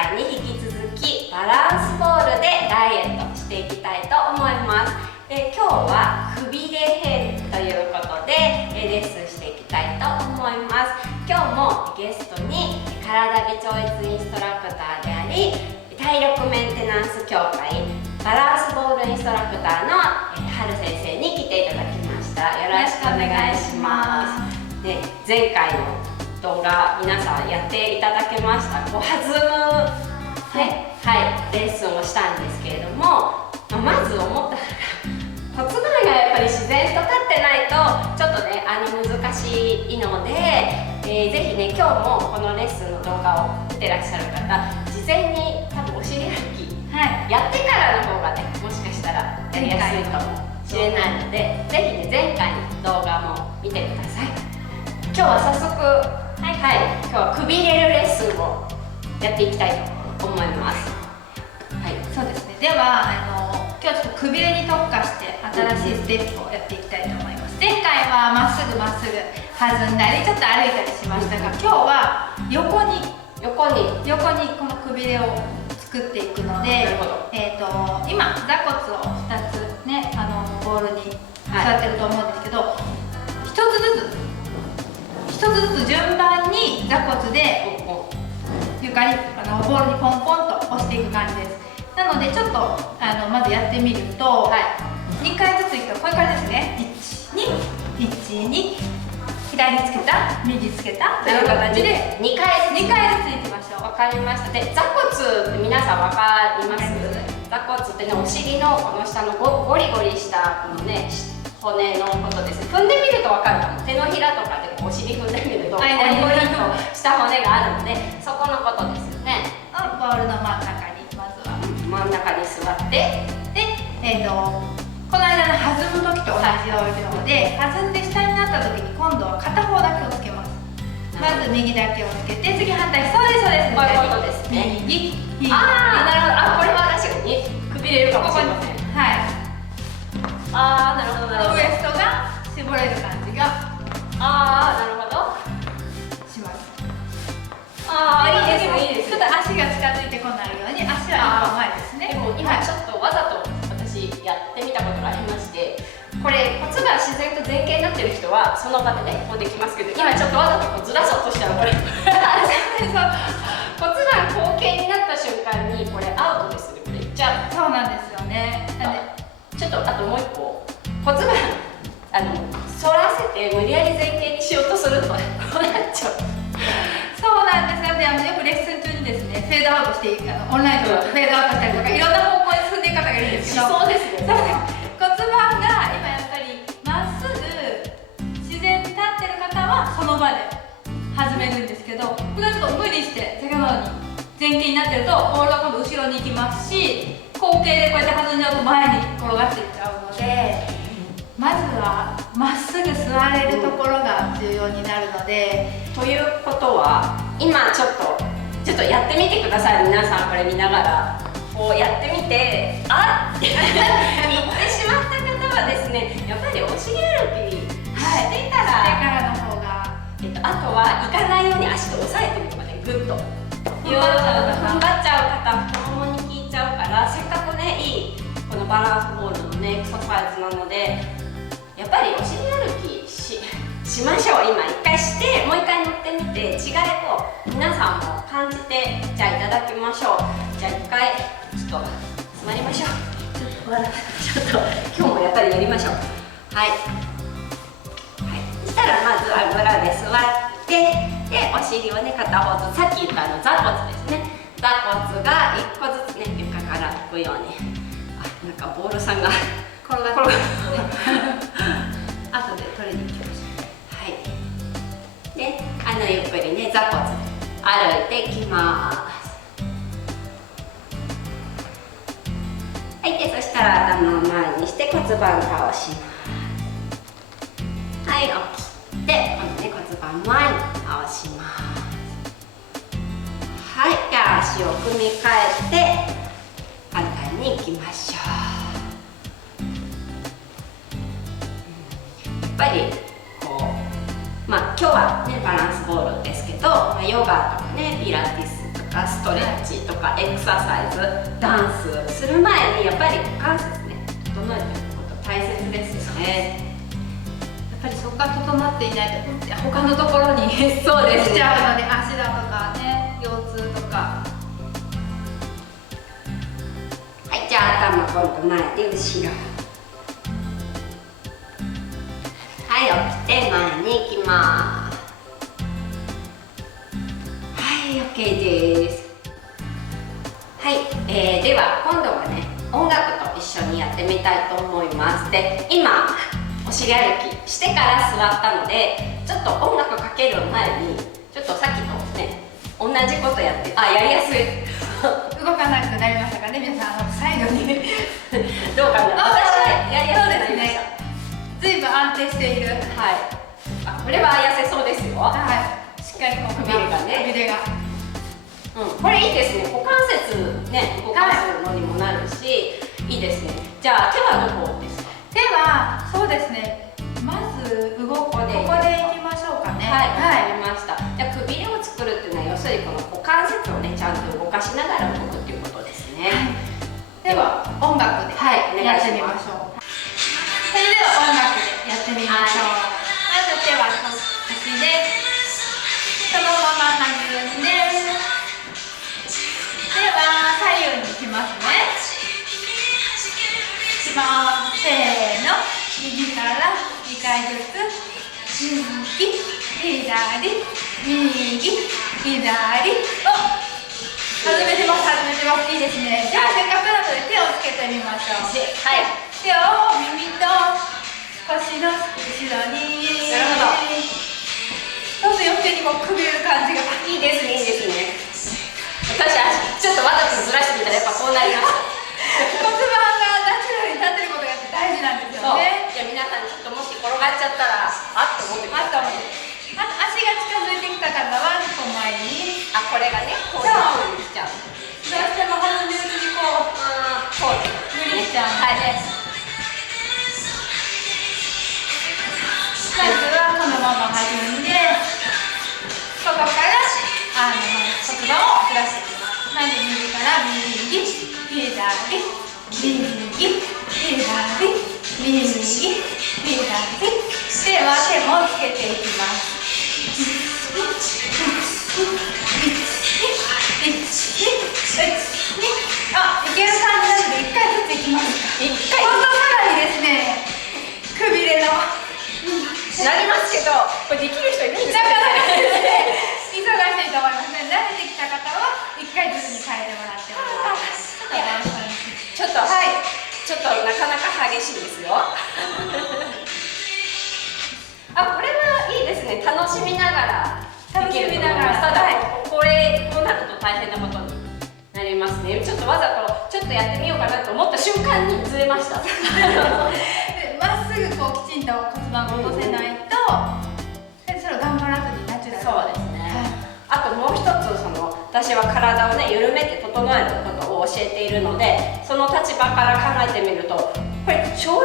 回に引き続きバランスボールでダイエットしていきたいと思います。今日はくびれ編ということでレッスンしていきたいと思います。今日もゲストに体美超越インストラクターであり体力メンテナンス協会バランスボールインストラクターの春先生に来ていただきました。よろしくお願いします。前回の動画皆さんやっていただけました。弾む、レッスンをしたんですけれども、まず思ったのが骨盤がやっぱり自然と立ってないとちょっとね難しいので、ぜひね今日もこのレッスンの動画を見てらっしゃる方、事前に多分お尻歩き、やってからの方がねもしかしたらやりやすいかもしれないので、ぜひね前回の動画も見てください。今日は早速今日はくびれるレッスンをやっていきたいと思います。そうですね。では今日はちょっとくびれに特化して新しいステップをやっていきたいと思います。前回はまっすぐ弾んだりちょっと歩いたりしましたが、今日は横にこのくびれを作っていくので、今座骨を2つねボールに座ってると思うんですけど、一つずつ順番に座骨で床にボールにポンポンと押していく感じです。なのでちょっとまずやってみると、2回ずついくとこういう感じですね。1、2、左つけた、右つけたという形で2回ずついきましょう。わかりました。で座骨って皆さんわかります？座骨ってね、お尻のこの下のゴリゴリしたこのね骨のことです。踏んでみるとわかるかも。手のひらとかでお尻踏んでみるとゴリゴリとした骨があるので、そこのことですよね。ボールの真ん中にまずは真ん中に座って、で、この間の弾む時と同じ要領で、弾んで下になった時に今度は片方だけをつけます。まず右だけをつけて、次反対。そうですそうです。こういうことですね。右。なるほど。これは確かにくびれるかもしれません。なるほど。ウエストが絞れる感じがなるほどします。いいです。ちょっと足が近づいてこないように、足は一歩前ですね。でも今ちょっとわざと私やってみたことがありまして、これ骨が自然と前傾になってる人はその場でねこうできますけど、今ちょっとわざとこうずらそうとしたらこれ骨盤後傾になった瞬間にこれアウトですね。これいっちゃう。そうなんですよね。ちょっとあともう一個骨盤反らせて無理やり前傾にしようとするとこうなっちゃう。そうなんですよね。よくレッスン中にですねフェードアウトしてオンラインとかフェードアウトしたりとかいろんな方向に進んでいく方がいるんですけど、そうですね。骨盤が今やっぱりまっすぐ自然に立ってる方はその場で弾めるんですけど、これはちょっと無理して先ほどのように前傾になってるとボールが今度後ろに行きますし、後傾でこうやって弾んじゃうと前に転がっていっちゃうので、まずはまっすぐ座れるところが重要になるので。ということは今ちょっとやってみてください。皆さんこれ見ながらこうやってみて、って言ってしまった方はですね、やっぱりお尻歩きしてからの方が、あとは行かないように足で押さえてみるまでグッと踏ん張っちゃう方、太ももに効いちゃうから、せっかくねいいこのバランスボールのねエクササイズなので、やっぱりお尻歩きしましょう。今一回してもう一回乗ってみて違いを皆さんも感じて、じゃあいただきましょう。じゃあ一回ちょっと座りましょう。ちょっと今日もやっぱりやりましょう。そしたらまずあぐらで座って、でお尻をね片方ずつ、さっき言った座骨ですね。座骨が1個ずつね床から浮くように。なんかボールさんが転がって後で取りに行きましょう。でゆっくりね座骨歩いていきます。でそしたら頭を前にして骨盤倒します。起きて今度ね骨盤前に倒します。で足を組み替えて反対に行きましょう。やっぱりこう今日はねバランスボールですけど、ヨガとかねピラティスとかストレッチとかエクササイズ、ダンスする前にやっぱり股関節ね整えておくこと大切ですよね。やっぱりそこが整っていないと他のところにそうですねしちゃうので、足だとかね、腰痛とか。はい、じゃあ頭今度前で後ろ。はい、起きて前に行きます。はい、OK です。はい、では今度はね音楽と一緒にやってみたいと思います。で、今お尻歩きしてから座ったので、ちょっと音楽かける前にちょっとさっきとね同じことやって、やりやすい動かなくなりましたかね、皆さん。最後にどうかな。私はやりやすくなりました。ずいぶん安定している。はい。これは痩せそうですよ。はい。しっかりこうくびれがね。くびれが。これいいですね。股関節ね動かすのにもなるし、いいですね。じゃあ手はどこですか？手はそうですね。まずここでいきましょうかね。はい、わかりました。じゃあくびれを作るっていうのは要するにこの股関節をねちゃんと動かしながら動くっていうことですね。では音楽でやってみましょう。それでは音楽でやってみましょう。まず手は腰で、そのまま弾んで、では左右にいきますね。いきます。せーの。右から2回ずつ、右、左、右、左。始めてます。いいですね。じゃあせっかくなので手をつけてみましょう。はい。手を耳と腰の後ろに。なるほどうぞ余計にこうくびれる感じがいいですね、いいですね。私ちょっとわざとずらしてみたらやっぱこうなりました。骨盤がナチュラルに立ってることが大事なんですよね。じゃあ皆さんちょっともし転がっちゃったらあっと思ってください。足が近づいてきた方はこう前に。これがねこういう風にしちゃう。どうしても弾んでるうちにこう無理しちゃうので、まずはこのまま弾んで、ここから骨盤をずらしていきます。まず右から右、左、右、左、右、左。では手もつけていきます。いける感じなので1回ずついきますか。本当さらにですね、くびれのなりますけど、これできる人いるんですか？なかなかですね、忙しいと思いますね。慣れてきた方は1回ずつに変えてもらってもいいです。ちょっとなかなか激しいですよ。これはいいですね。楽しみながらできると思います。ただ、こうなると大変なことになりますね。ちょっとわざとちょっとやってみようかなと思った瞬間にずれました。まっすぐこうきちんと骨盤を落とせないと、それを頑張らずにナチュラルに。そうですね。あともう一つ私は体をね緩めて整えることを教えているので、その立場から考えてみると、これ腸腰筋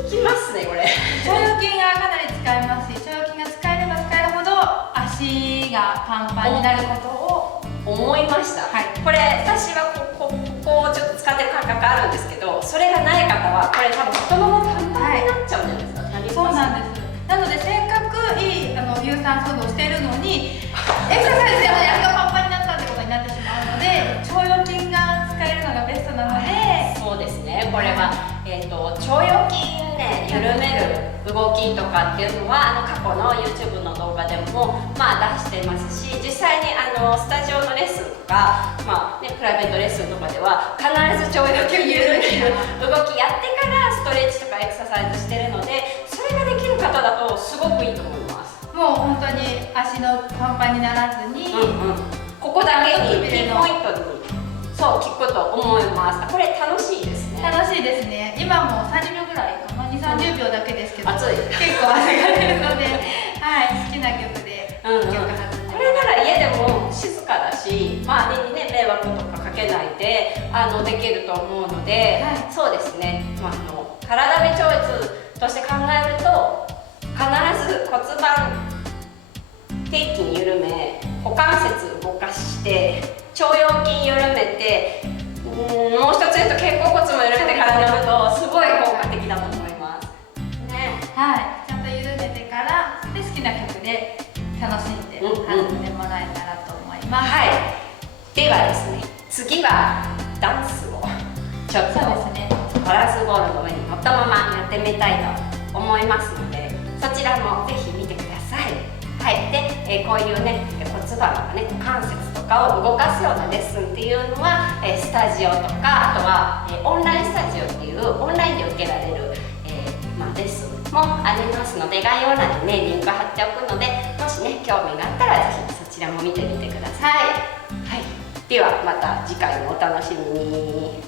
効きますね。これ腸腰筋がかなり使えますし、腸腰筋が使えれば使えるほど足がパンパンになることを思いました。これ私はここをちょっと使ってる感覚あるんですけど、それがない方はこれ多分太ももパンパンになっちゃうんじゃないですか。そうなんです。なのでせっかくいい有酸素運動をしているのに、エクササイズでもやるとパンパンになったってことになってしまうので、腸腰筋が使えるのがベストなので。そうですね。これは腸腰筋ね緩める動きとかっていうのは過去の YouTube の動画でも出してますし、実際にスタジオのレッスンとか、プライベートレッスンとかでは必ず腸腰筋緩める動きやってからストレッチとかエクササイズしてるので、それができる方だとすごくいいと思います。もう本当に足のパンパンにならずに、ここだけにピンポイントに効くと思います。これ楽しいですね。楽しいですね。今も30秒ぐらいかな、2、30秒だけですけど、熱い結構汗が出るので、好きな曲でこれなら家でも静かだし、周りにね迷惑とかかけないでできると思うので、そうですね。体微調節として考えると、必ず骨盤定期に緩め、股関節動かして腸腰筋緩めて、もう一つ言うと肩甲骨も緩めてから乗るとすごい効果的だと思いますね。はい、ちゃんと緩めてからで好きな曲で楽しんで弾んでもらえたらと思います。はい、ではですね、次はダンスをちょっとそうですね、バランスボールの上に乗ったままやってみたいと思いますので、そちらもぜひ見てください。はい、で、こういうね骨盤とかね股関節とかを動かすようなレッスンっていうのはスタジオとか、あとはオンラインスタジオっていうオンラインで受けられるレッスンもありますので、概要欄にねリンク貼っておくので、もしね興味があったらぜひそちらも見てみてください。はい、ではまた次回もお楽しみに。